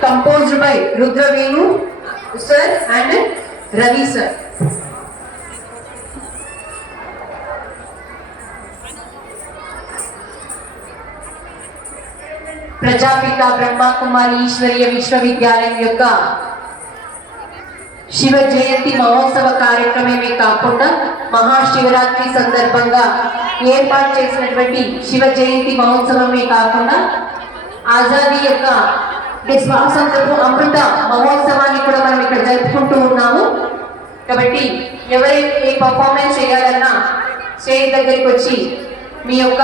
composed by Rudra Venu sir and Ravi sir. Prajapita Brahma Kumari ఈశ్వరీయ విశ్వవిద్యాలయం యొక్క శివ జయంతి మహోత్సవ కార్యక్రమమే కాకుండా మహాశివరాత్రి సందర్భంగా ఏర్పాటు చేసినటువంటి శివ జయంతి మహోత్సవమే కాకుండా ఆజాదీ యొక్క స్వాతంత్రపు అమృత మహోత్సవాన్ని కూడా మనం ఇక్కడ జరుపుకుంటూ ఉన్నాము. కాబట్టి ఎవరైతే ఏ పర్ఫార్మెన్స్ చేయాలన్నా స్టేజ్ దగ్గరికి వచ్చి మీ యొక్క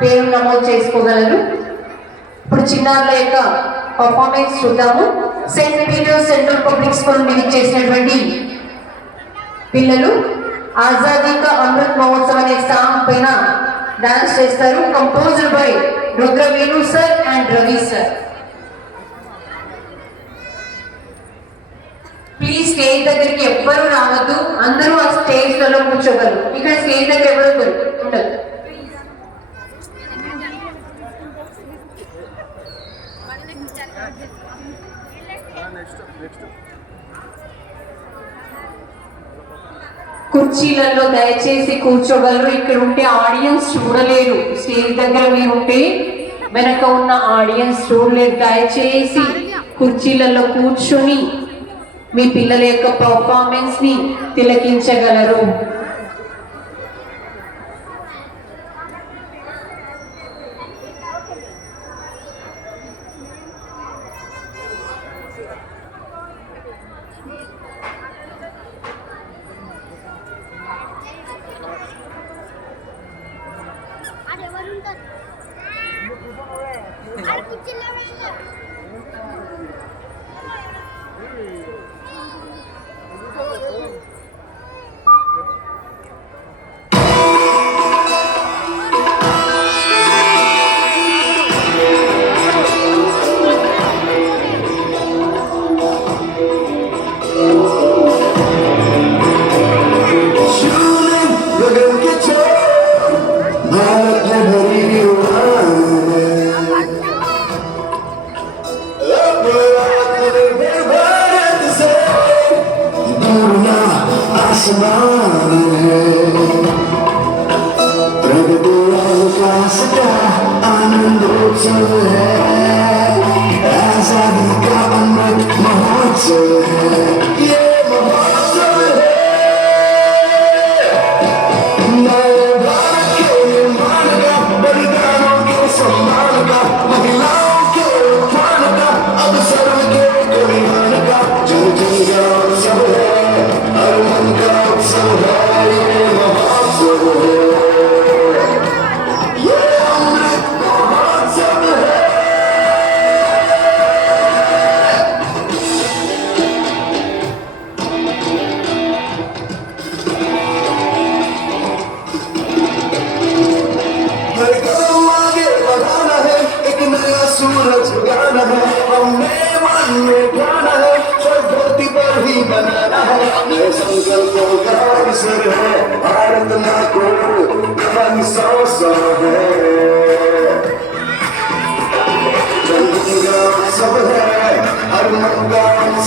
పేరు నమోదు చేసుకోగలరు. ఇప్పుడు చిన్నారుల యొక్క పర్ఫార్మెన్స్ చూద్దాము. Saint Peter's central public school నుండి చేసినటువంటి పిల్లలు ఆజాదీ కా అమృత్ మహోత్సవ్ అనే సాంగ్ పైన డాన్స్ చేస్తారు. Composed by Rudra Venu sir and Ravi sir. Please stage దగ్గరికి ఎవ్వరూ రావద్దు, అందరూ ఆ స్టేజ్లలో కూర్చోగలరు. ఇక్కడ స్టేజ్ దగ్గర ఎవరు ఉండదు. కుర్చీలలో దయచేసి కూర్చోగలరు. ఇక్కడ ఉంటే ఆడియన్స్ చూడలేరు. స్టేజ్ దగ్గర మీరు ఉంటే వెనక ఉన్న ఆడియన్స్ చూడలేరు. దయచేసి కుర్చీలలో కూర్చొని మీ పిల్లల యొక్క పర్ఫార్మెన్స్ ని తిలకించగలరు.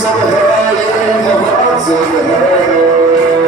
सब है, ये महोत्सव है।